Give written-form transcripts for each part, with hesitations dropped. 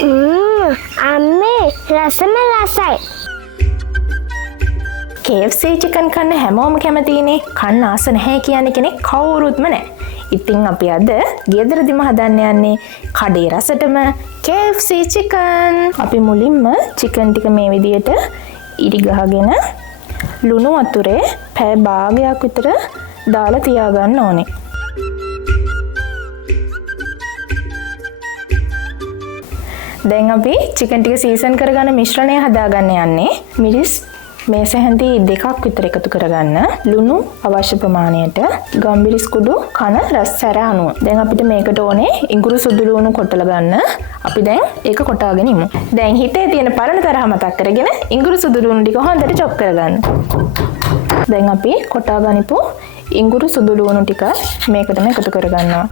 අම්මේ රසම රසයි. KFC chicken කන්න හැමෝම කැමතිනේ. කන්න ආස නැහැ කියන කෙනෙක් කවුරුත්ම නැහැ. ඉතින් අපි අද ගෙදරදිම හදන්න යන්නේ කඩේ රසටම KFC චිකන්. අපි මුලින්ම චිකන් ටික මේ විදියට ඉරි ගහගෙන ලුණු වතුරේ පැය භාගයක් විතර දාලා තියාගන්න ඕනේ. දැන් අපි චිකන් ටික සීසන් කරගන්න මිශ්‍රණය හදාගන්න යන්නේ. මිරිස් මේස හැඳි දෙකක් විතර එකතු කරගන්න, ලුණු අවශ්‍ය ප්‍රමාණයට, ගම්බිරිස් කුඩු කන රසසැර අනුව. දැන් අපිට මේකට ඕනේ ඉඟුරු සුදු ලුණු කොටලා ගන්න. අපි දැන් ඒක කොටාගෙන ඉමු. දැන් හිතේ තියෙන පරණ තරහ මතක් කරගෙන ඉඟුරු සුදු ලුණු ටික හොඳට චොප් කරගන්න. දැන් අපි කොටා ගනිපු ඉඟුරු සුදු ලුණු ටික මේකටම එකතු කරගන්නවා.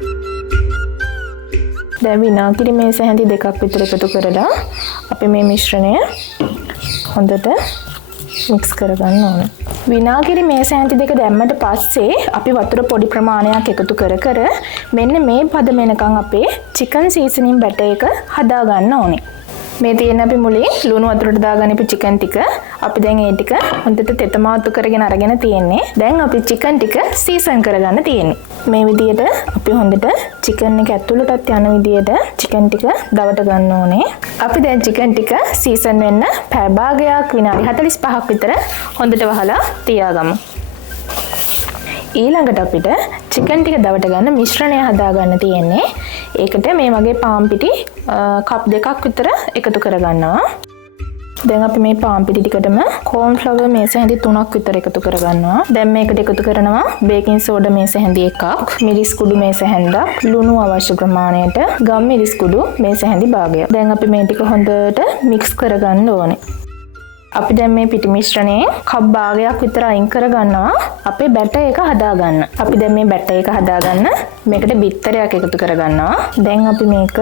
දැන් විනාගිරි මේස හැඳි දෙකක් විතර එකතු කරලා අපි මේ මිශ්‍රණය හොඳට මික්ස් කරගන්න ඕන. විනාගිරි මේස හැඳි දෙක දැම්මට පස්සේ අපි වතුර පොඩි ප්‍රමාණයක් එකතු කර මෙන්න මේ පදම එනකන් අපේ චිකන් සීසනින් බැටර් එක හදා ගන්න ඕනේ. මේ තියෙන අපි මුලින් ලුණු වතුරට දාගන්නපු චිකන් ටික අපි දැන් ඒ ටික හොඳට තෙතමාතු කරගෙන අරගෙන තියෙන්නේ. දැන් අපි චිකන් ටික සීසන් කරගන්න තියෙන්නේ. මේ විදියට අපි හොඳට චිකන් එක ඇතුළටත් යන විදියට චිකන් ටික දවට ගන්න ඕනේ. අපි දැන් චිකන් ටික සීසන් වෙන්න පැය භාගයක් විනාඩි 45ක් විතර හොඳට වහලා තියාගමු. ඊළඟට අපිට චිකන් ටික දවට ගන්න මිශ්‍රණය හදාගන්න තියෙන්නේ. ඒකට මේ වගේ පාන් පිටි කප් දෙකක් විතර එකතු කරගන්නවා. දැන් අපි මේ පාන් පිටි ටිකටම කෝන් ෆ්ලවර් මේස හැඳි 3ක් විතර එකතු කරගන්නවා. දැන් මේකට එකතු කරනවා බේකින් සෝඩා මේස හැඳි 1ක්, මිරිස් කුඩු මේස හැන්දක්, ලුණු අවශ්‍ය ප්‍රමාණයට, ගම් මිරිස් කුඩු මේස හැඳි භාගයක්. දැන් අපි මේ ටික හොඳට මික්ස් කරගන්න ඕනේ. අපි දැන් මේ පිටි මිශ්‍රණයෙන් කප් භාගයක් විතර අයින් කරගන්නවා අපේ බැටර් එක හදාගන්න. අපි දැන් මේ බැටර් එක හදාගන්න මේකට බිත්තරයක් එකතු කරගන්නවා. දැන් අපි මේක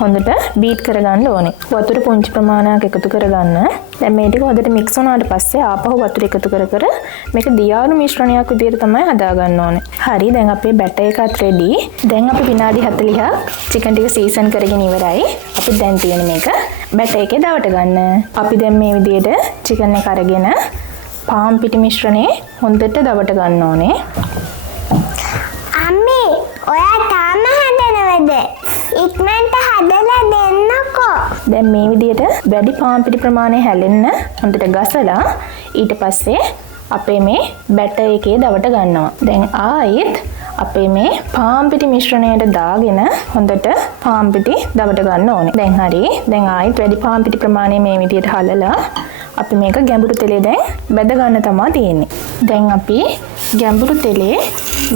හොඳට බීට් කරගන්න ඕනේ. වතුර පුංචි ප්‍රමාණයක් එකතු කරගන්න. දැන් මේ ටික හොඳට මික්ස් වුණාට පස්සේ ආපහු වතුර එකතු කර මේක දියාණු මිශ්‍රණයක් විදිහට තමයි හදාගන්න ඕනේ. හරි, දැන් අපේ බැටර් එකත් රෙඩි. දැන් අපි විනාඩි 40ක් චිකන් ටික සීසන් කරගෙන ඉවරයි. අපි දැන් තියෙන මේක බැටර් එකේ දවට ගන්න. අපි දැන් මේ විදිහට චිකන් එක අරගෙන පාන් පිටි මිශ්‍රණේ හොඳට දවට ගන්න ඕනේ. අම්මේ ඔයා තාම හදනවද? ඉක්මනට හදලා දෙන්නකෝ. දැන් මේ විදිහට වැඩි පාන් පිටි ප්‍රමාණය හැලෙන්න හොඳට ගසලා ඊට පස්සේ අපේ මේ බැටර් එකේ දවට ගන්නවා. දැන් ආයෙත් අපේ මේ පාන් පිටි මිශ්‍රණයට දාගෙන හොඳට පාන් පිටි දවට ගන්න ඕනේ. දැන් හරි. දැන් ආයෙත් වැඩි පාන් පිටි ප්‍රමාණය මේ විදිහට හලලා අපි මේක ගැඹුරු තෙලේ දැන් බැද ගන්න තමයි තියෙන්නේ. දැන් අපි ගැඹුරු තෙලේ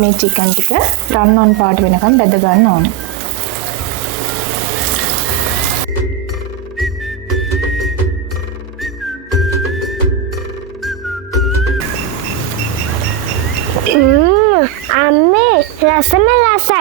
මේ චිකන් ටික රන් ඔන් පාට වෙනකම් බැද ගන්න ඕනේ. අම්මේ රසම රසයි.